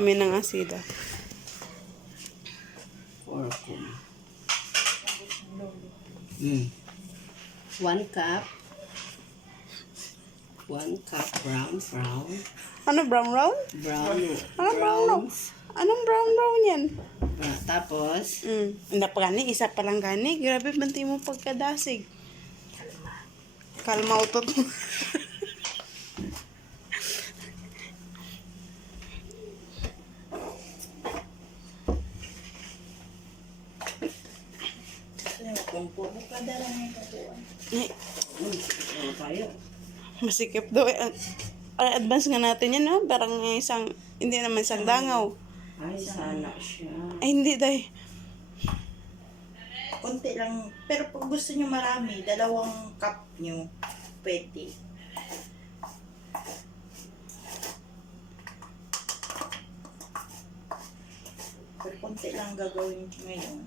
kami ng asida. Kurkum. 1 cup. 1 cup brown. Ano, brown brown? Brown. Ano brown brown? Anong brown brown yan? Tapos, Hindi pa gani, isa pa lang gani. Grabe, banti mo pagkadasig. Kalma utot mo. Masikip daw. Advance nga natin yan, no? Parang isang, hindi naman isang dangaw. ay, sana siya. Ay, hindi, day. Konti lang. Pero pag gusto nyo marami, 2 cup nyo, pwede. Pero konti lang gagawin ngayon.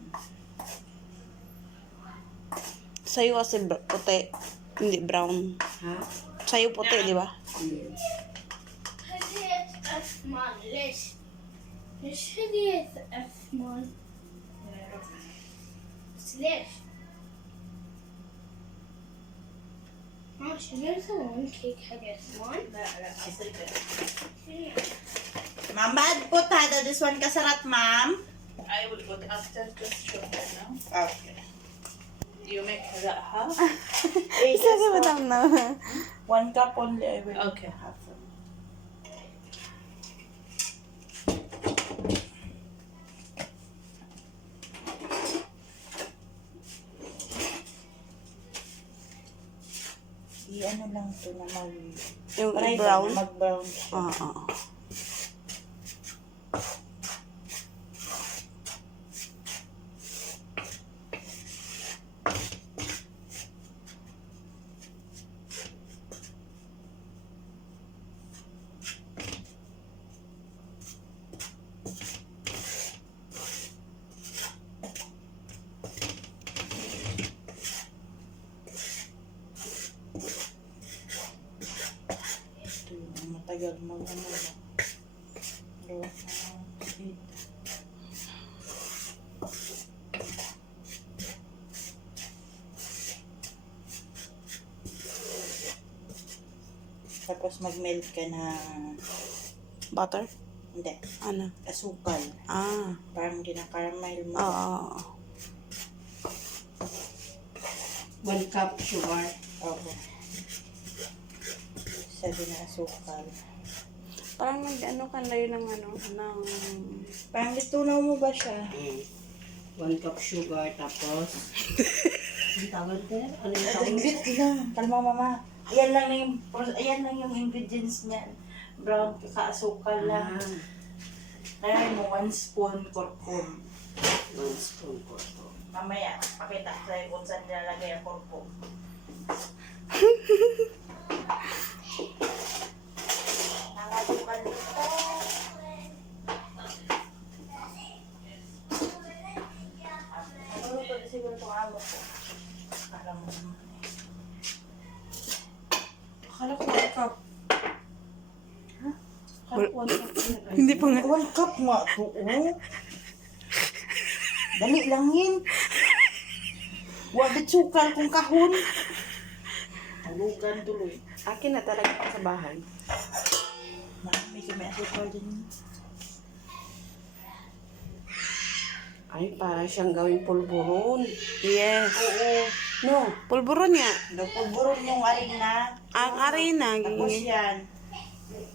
Sa'yo kasi puti, hindi brown. Ha? Sa'yo puti, di ba? هدية أثمان ليش هدية أثمان بس ليش ماشي ليه يسوون كيك حق أثمان لا Ma'am, bad po tada this one kasarat, ma'am. I will put after just show her now. Okay. You make her half? Sige, madam na. 1 cup only I will Okay. have. I-ano lang to na Yung try brown? lang, mag-brown siya. Oo. Ito yung matagal mag-ano. Gawa ng speed. Tapos mag-melt ka ng Butter? hindi, Ano? asukal. Ah. Parang ginakaramel mo. Oo. 1 cup sugar. Okay. Sabi na asukal. Parang nag-ano ka na yun ng ano, ng... Parang natunaw mo ba siya? 1 cup sugar, tapos... Ang tawag din? Ano yung tawag? Ingrid lang. Kalma, mama. Ayan lang yung ingredients niyan. Brown kaka-asukal lang. Lagay mo 1 spoon kurkum. 1 spoon kurkum. Mamaya, pakita ko sa'yo kung saan nilalagay ang kurkum. Nangasukal dito. Ano ito? Siguro itong amo ko. Akala mo naman eh. Akala ko 1 cup. Ha? Akala ko 1 cup. Hindi pa nga. 1 cup nga ito, oh. Dali lang yun. Wabit sukal kung kahon. Hulugan tuloy. Akin na talaga pa sa bahay. Marami kami asukal din. Ay, para siyang gawing pulburon. Yes. Oo. No, pulburon nga. Napulburon yung arena. Ang arena, Tapos yan.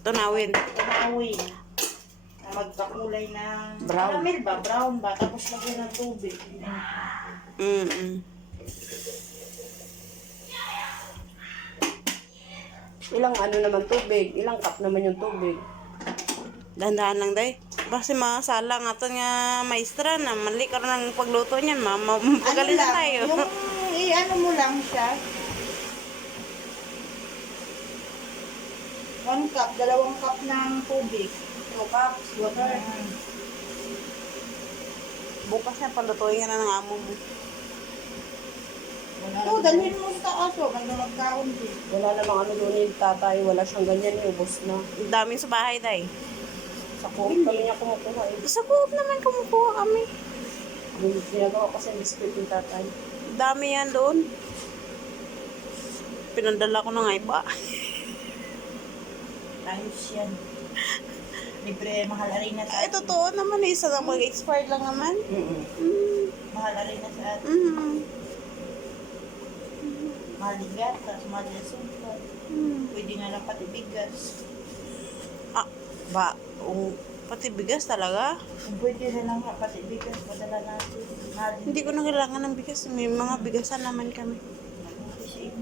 tunawin. Tunawin. Na magkakulay ng... Brown. Caramel ba? Brown ba? Tapos lagyan ng tubig. Ilang ano naman tubig? Ilang cup naman yung tubig? Dahan-dahan lang, day. Basta masala nga ito nga maestra na mali ka ng pagluto niyan, mapagaling na tayo. Yung i-ano mo lang siya. 1 cup, 2 cup ng tubig. 2 cups, water. Bukas na palutuin ka na ng amo mo. Oo, dalhin mo sa taas. O, ganda magkaon din. Wala namang ano doon yung tatay. Wala siyang ganyan. Ubos na. Ang daming sa bahay, day. Sa coop kami niya kumukuha eh. Sa Coop naman kumukuha kami. Ginagawa kasi ang biskuit ng tatay. Dami yan doon. Pinadala ko na nga iba. Ayos yan. Libre, mahal rin na sa Ay, totoo naman. Isa lang mag-expired lang naman. Mahal rin na sa atin. Mm. Mahal yung gatas, mahal yung sungkot. Pwede na lang pati bigas. Pati bigas talaga. Kung pwede na lang pati bigas, padala natin. Mahal yung Hindi ko na kailangan ng bigas. May mga bigasan naman kami. kasi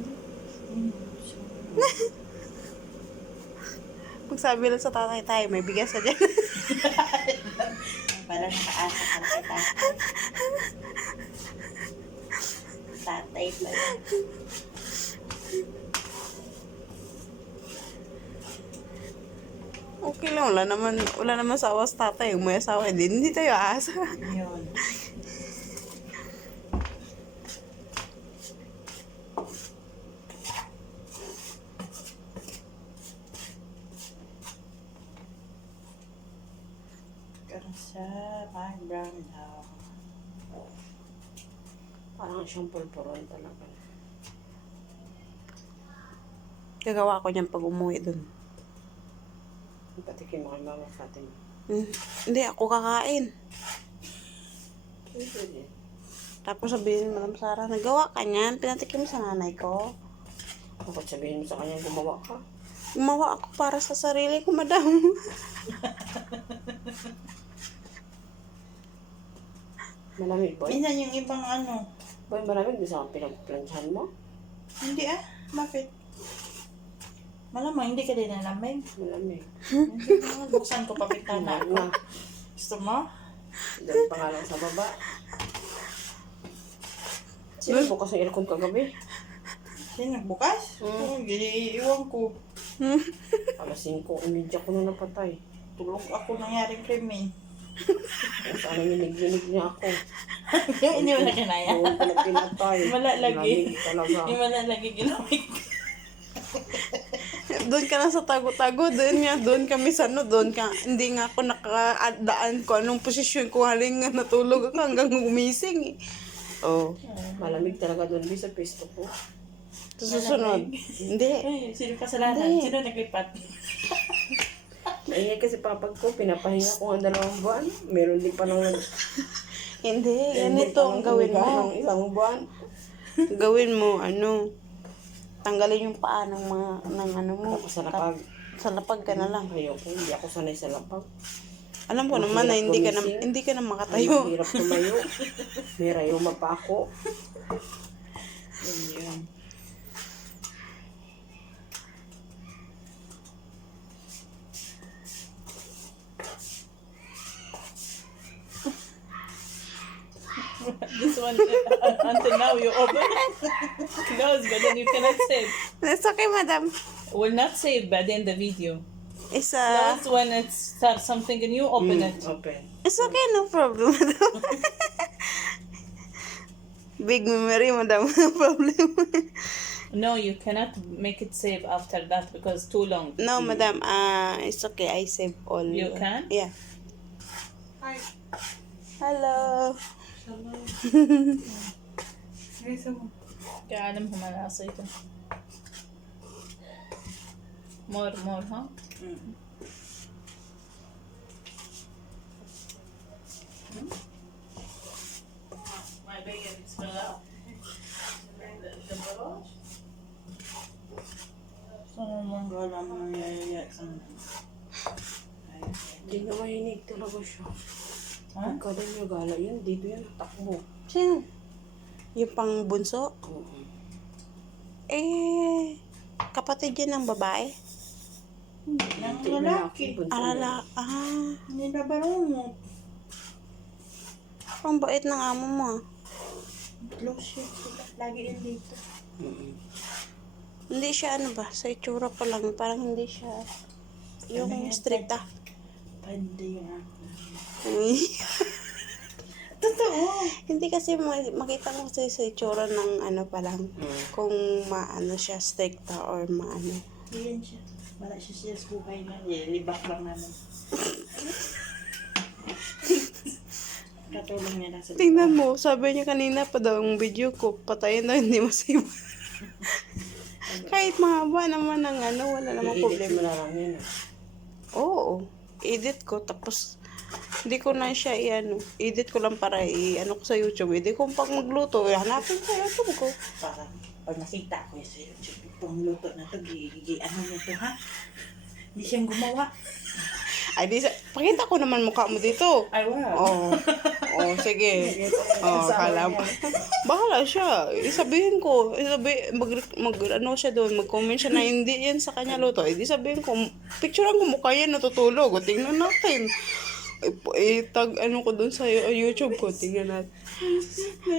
Magsabi lang sa tatay tayo, may bigas na dyan. para nakaasa ka kay tatay. Tatay pa yan. Okay lang, wala naman sa awas tatay. Yung may asawa, hindi tayo aasa. Yun. Karasa, my brown now. Parang siyang pulpuron talaga. Gagawa ko niyan pag umuwi dun. Patikim mo kay mama Fatima. Hindi, ako kakain. Pwede. Tapos sabihin mo, Madam Sara, nagawa ka niyan, pinatikim sa nanay ko. Bakit sabihin mo sa kanya gumawa ka? Gumawa ako para sa sarili ko, madam. Malamig boy. Minsan yung ibang ano, Boy, malamig din sa pinagplansyahan mo. hindi bakit? Malamang hindi ka din nalamig. Malamig. Hindi ko, buksan ko papitana ko. Na. Gusto mo? Dahil pangalan sa baba. Sino bukas ang aircon kagabi? Sino bukas? Oo, iiwan ko. Alas 5:30 ko na napatay. Tulog ako nangyaring krimen. Kung saan ang ginig niya ako. Hindi mo na kinaya. Doon ko na pinatay. Wala lagi. Malamig talaga. Hindi mo na lagi ginamit. Doon ka na sa tago-tago, doon kami sa doon ka. Hindi nga ako nakadaan ko anong posisyon ko haling nga natulog ako hanggang gumising eh. Oh. Malamig talaga doon sa pesto ko. Sa susunod. Hindi. Eh, sino kasalanan? Hindi. Sino naglipat? Maingay kasi papag ko, pinapahinga ko ang 2 buwan. Meron din pa ng Hindi. Ganito ang gawin mo. ng 1 buwan. Gawin mo, tanggalin yung paa ng mga, ng ano mo. Tapos sa lapag. Sa lapag ka na lang. Ayoko, hindi ako sanay sa lapag. Alam ko Ang naman na hirap hindi ka gumising. na Ayoko, makatayo. hirap tumayo. May rayuma pa ako. Yun. This one, until now you open it. Close, but then you cannot save. It's okay, madam. Will not save by the end of the video. It's, Close when it starts something and you open it. Open. it's okay, no problem, madam. Big memory, madam. No problem. No, you cannot make it save after that because too long. No, madam. It's okay. I save all. You can? Yeah. Hello. Kaya alam mo malasa ito. More, huh? My bacon is full up. The broth? Saan naman gala mo nangyayaya sa Hindi na mahinig talaga siya. Ha? Pagkada niya gala yun, dito yan, takbo. Sino? Yung pang bunso? Eh, kapatid yun ng babae? Ng lalaki. Alala. Hindi na barungot. Ang bait ng amo mo. Close yun sila. Lagi yun dito. Hindi siya ba, sa itsura pa lang, parang hindi siya yung strict ah. Pwede yun. Totoo. Hindi kasi makita mo sa itsura ng pa lang, kung maano siya, strict or maano. Hindi yan siya. Wala siya sa buhay na. Libak lang naman. Katulong niya lang sa Tingnan mo, sabi niya kanina pa daw yung video ko, patayin daw, hindi masave. Kahit mahaba naman ang wala namang I-edit mo problema. na lang yun. Oo, edit ko, tapos hindi ko na siya edit ko lang para ko sa YouTube. Hindi ko pag magluto, hanapin ko sa YouTube ko. Para pag nakita ko yun sa YouTube, itong luto na to, ano mo to ha? Hindi siyang gumawa. Ay, pakita ko naman mukha mo dito. Ay, wow. Oo. Oh, sige. Oh, kala mo. Bahala siya. Isabihin ko. Siya doon. Mag-comment siya na hindi yan sa kanya luto. Sabihin ko, picturean ko mukha yan natutulog. O, tingnan natin. Ko doon sa YouTube ko. Tingnan natin.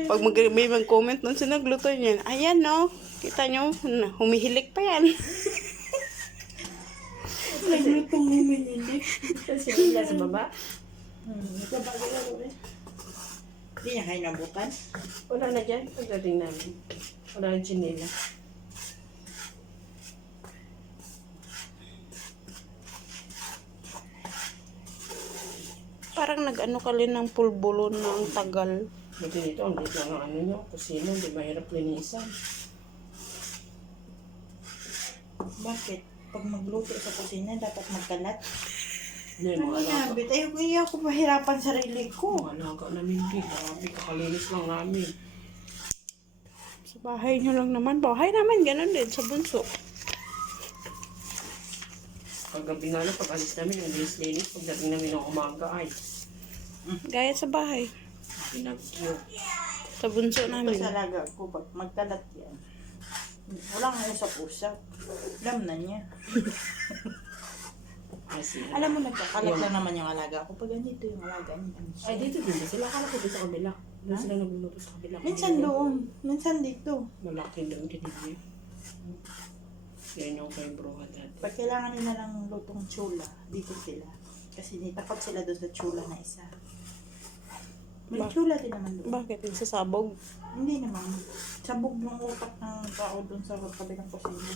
Pag may mag-comment doon sa nagluto niyan, ayan no. Kita nyo, humihilik pa yan. Naglutong humihilig. Sila sa baba? Sa bagay lang ulit. Hindi niya kayo nabutan. Wala na dyan. Pagdating namin. Wala na chinila. Parang nag-ano ka rin ng pulbulo na ang tagal. Buti nito, ang liit lang ang nyo. Kusina, di mahirap linisan. Bakit? Pag magluto sa kusina, dapat magkalat. Hindi, Ano mga alaga. nabit? Ayaw ko mahirapan sarili ko. Mga alaga namin din. Grabe, kakalinis lang namin. Sa bahay nyo lang naman. Bahay namin, ganun din. Sa bunso. Paggabi nga lang, pag alis namin, ang linis-linis. Pagdating namin ng umaga, ay, Gaya sa bahay. pinagyo. Sa bunso Ito namin. sa alaga ko, pag magkalat yan. Walang usap-usap. Alam na niya. Kasi, Alam mo, nagkakalat lang naman yung alaga ko. Pag ganito yung alaga niya. ay, dito din ba sila? Akala ko din sa kabila. Doon sila nagluluto sa kabila. Minsan doon. Minsan dito. Malaki doon din niya. Yan yung kay Broha dati. Pag kailangan nila ng lutong tsula, dito sila. Kasi nitapat sila doon sa tsula na isa. May tsula din naman doon. Bakit? Yung sasabog? Hindi naman. Sabog ng utak ng tao doon sa kabilang kusina.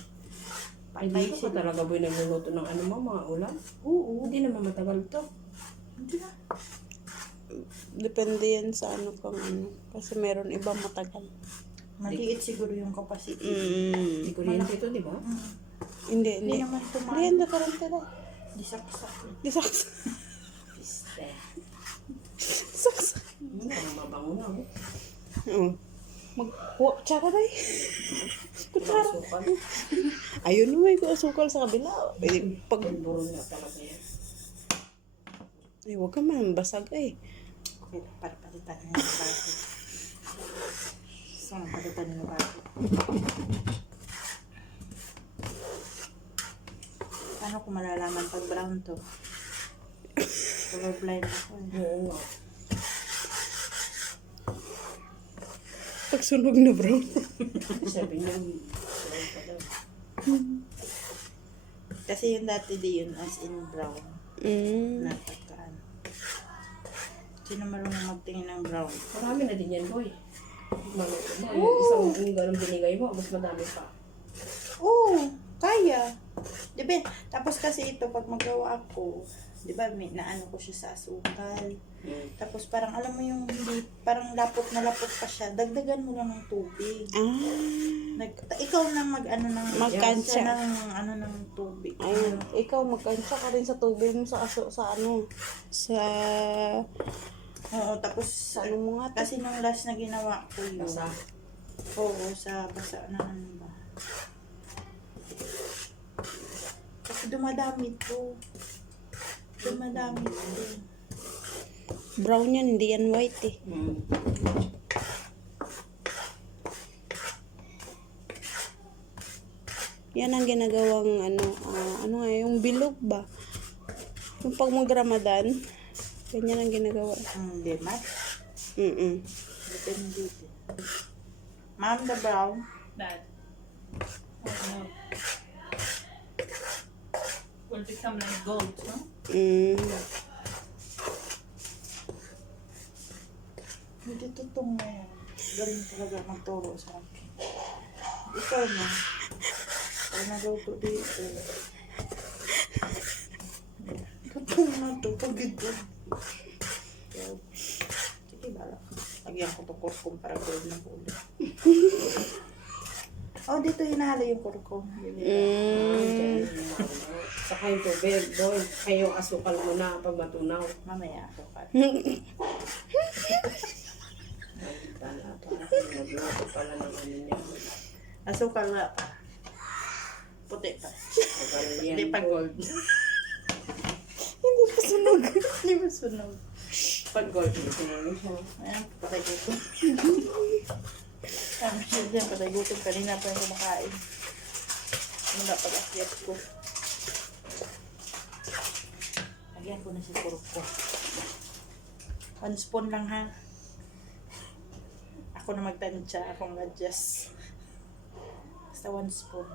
Ay, dito pa talaga boy nagluluto ng ano mo, mga ulam? Oo. Hindi naman matagal to. Hindi na. Depende yan sa kang Kasi meron ibang matagal. Maliit siguro yung capacity. Hindi kuryente ito, di ba? Hindi, Hindi hindi. naman Hindi, tumahan. hindi karante na. Di saksak. Di saksa. Piste. Saksa. Parang mabango na. Oo. Tsaka na eh. Kutsara. Sukal. Ayun naman ko asukal sa kabila. Pag... Pagburon na talaga yan. Ay, huwag ka man. Basag eh. Okay, para palitan na yung bago. Saan palitan yung bago? Paano ko malalaman pag brown to? Colorblind ako eh. Oo nga. Pag sunog na bro. Sabi niya, brown pa daw. Kasi yung dati di yun as in brown. Na pagkaan. Sino marunong magtingin ng brown? Marami na din yan, boy. Maluto mo. Yung isang yung ganun binigay mo, mas madami pa. Oo, kaya. Diba? Tapos kasi ito, pag magawa ako, diba, may naano ko siya sa asukal. Tapos parang alam mo yung hindi, parang lapot na lapot pa siya, dagdagan mo lang ng tubig. Ikaw nang mag-ano ng Magkansya. ng ano ng tubig. Ayun. Ikaw magkansya ka rin sa tubig mo sa sa Oo, tapos ano mo nga to? kasi nung last na ginawa ko yun. Basa. Oo, sa basa na ano ba. Kasi dumadami to. Dumadami to. Brown yan, hindi yan white eh. Yan ang ginagawang ano nga, yung bilog ba? Yung pag mag-Ramadan, ganyan ang ginagawa. Hindi, Matt. Mm-mm. Depende. Ma'am, the brown. Dad. Will become like gold, no? Hindi tutong na yan. Galing talaga magturo sa akin. Ikaw na. Pag nagluto dito. Tutong na to. Pagid ko. Sige, bala. Lagyan ko to kurkum para gold na kulay. Oh, dito hinalo yung kurkum. Saka yung tubig, doon. Kaya yung asukal mo na pag matunaw. Mamaya ako pa. Para nagluto pala ng ano niya. Asukal nga pa. Puti pa. Hindi Hindi pa gold. Hindi pa sunog. Hindi pa sunog. Pag gold, sinunod siya. Ayan, patay gutom. Sabi siya dyan, patay gutom. Kanina pa yung kumakain. Mula pag-akyat ko. Lagyan ko na si kurok ko. 1 spoon lang ha. Ako na magtansya, akong adjust. Basta 1 spoon.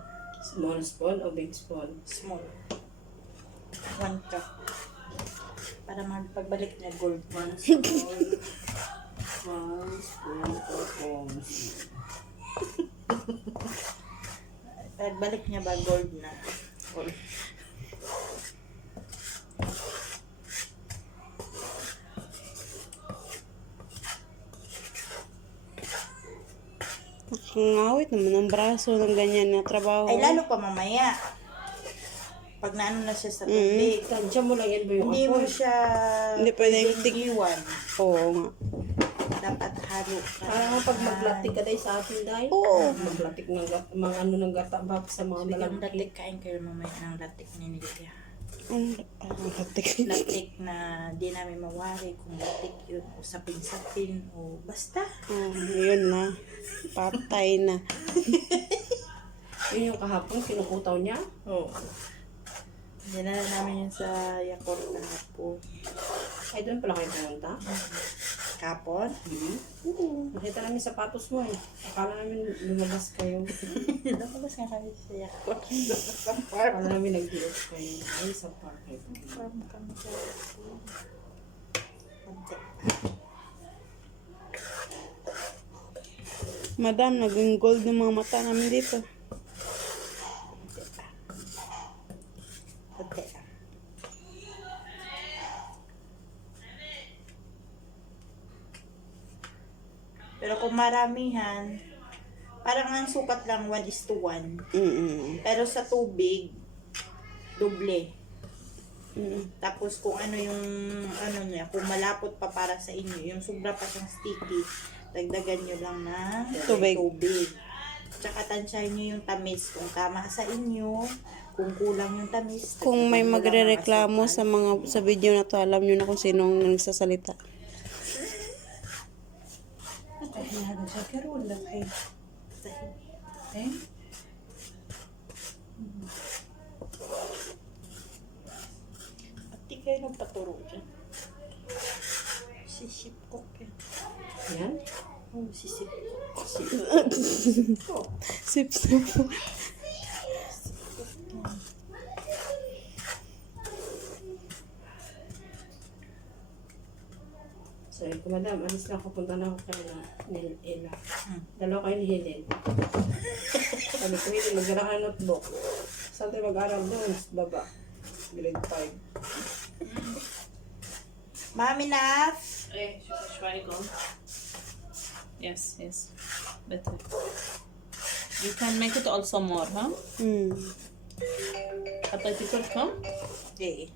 Small spoon o big spoon? Small. 1 cup. Para pagbalik niya gold. 1 spoon. 1 spoon of corns. Pagbalik niya ba gold na? Gold. Nakangawit naman ang braso ng ganyan na trabaho. Ay, lalo pa mamaya. Pag naano na siya sa tubig. Tansya mo lang yan ba yung Hindi mo apoy? siya Hindi pwedeng iwan. Oo nga. Dapat halo ka. Parang nga pag maglatik ka dahil sa atin dahil. Oo. Maglatik ng mga ano ng gata ba sa mga Biglang malaki. latik, kain kayo mamaya ng latik ni Nilia. Ang latik. Latik na di namin mawari kung latik yun o sapin-sapin o basta. Oh, yun na. Patay na. Yun yung kahapon, kinukutaw niya. Oo. Dinala namin yun sa Yakor kahapon. Ay, doon pala kayo pumunta. Kapon? Oo. Nakita namin sapatos mo eh. Akala namin lumabas kayo. Nakalabas nga kami sa Yakor. Sa farm. Akala namin nag-diot kayo. Ay, sa park kayo. Farm kami sa Yakor. Konti. Madam, naging gold ng mga mata namin dito. Konti lang. Pero kung maramihan, parang ang sukat lang 1:1. Pero sa tubig, doble. Tapos kung ano yung ano niya, kung malapot pa para sa inyo, yung sobra pa siyang sticky, dagdagan nyo lang ng Tubig. Tsaka tansyahin nyo yung tamis. Kung tama sa inyo, kung kulang yung tamis. Kung may dagdagan mo lang ng magrereklamo asukal. sa mga sa video na to, alam nyo na kung sino ang nagsasalita. At di kayo nagpaturo dyan. Sisip ko yan. Yan. Oh, sisip ko. Sip, sip. So, ko madam, alis na ako. Punta na ako kayo na Ella. Dalawa kayo ni Helen. Sabi ko, Helen, magdala ka ng notebook. Saan tayo mag-aral doon? Sa baba. Grade 5. Mami na! Hey, Schweigel. Yes, yes. Better. You can make it also more, huh? حطيتي كركم? Okay.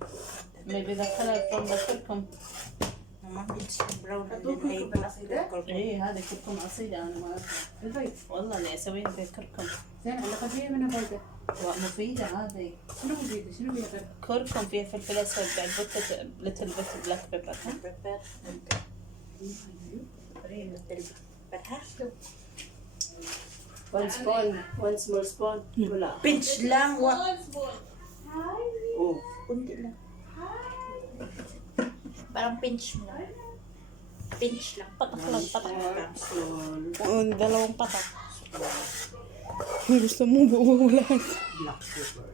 Maybe the color from the كركم. Mama, it's brown and then I put ايه هذا كركم اصيل انا ما اعرف. والله اللي اسويه بكركم. زين، على قد من فايدة. مفيدة هذه. شنو مفيدة؟ شنو فيها غير؟ كركم فيها فلفل اسود بعد بوتة ليتل بيت بلاك بيبر. One spoon. One small spoon. Wala. Pinch lang. Oh. Kunti lang. Parang pinch mo lang. Pinch lang. Patak lang, patak. Small. Oo, dalawang patak. Gusto mo buulan. Black pepper.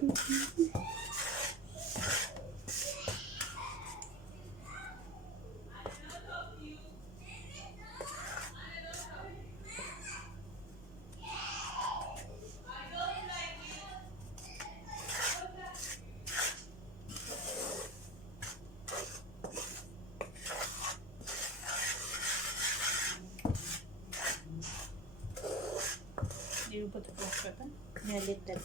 You put the black pepper. Yeah, little.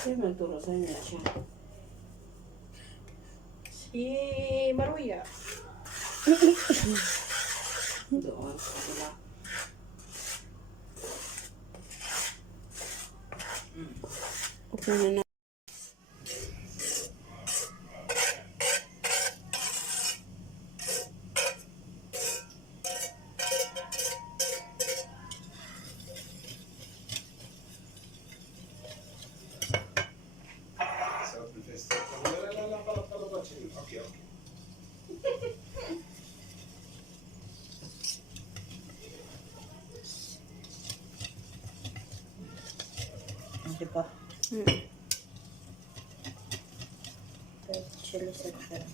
Sino magturo sa inyo siya? Si Maruya. Doon sa kabila. Okay na na. Di ba? Hmm. Chili center.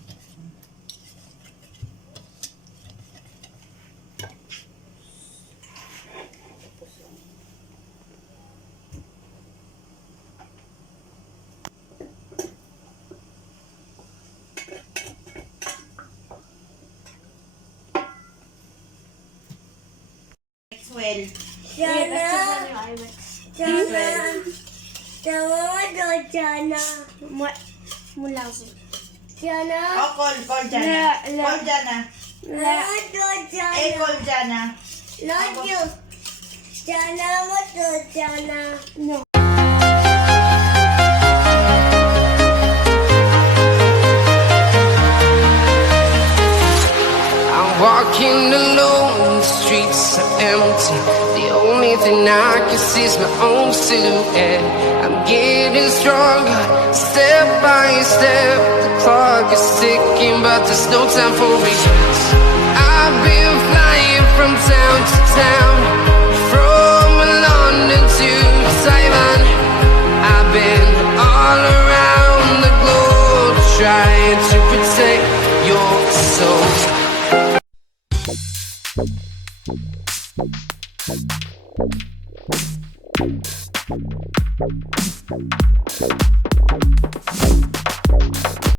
Maxwell. Oh, call Jana. Call Jana. Call Jana. I'm walking alone, the streets are empty. The only thing I can see is my own silhouette. I'm getting stronger, step by step. The clock is ticking, but there's no time for regrets. I've been flying from town to town, from London to Taiwan. I've been all around the globe, trying to protect your soul.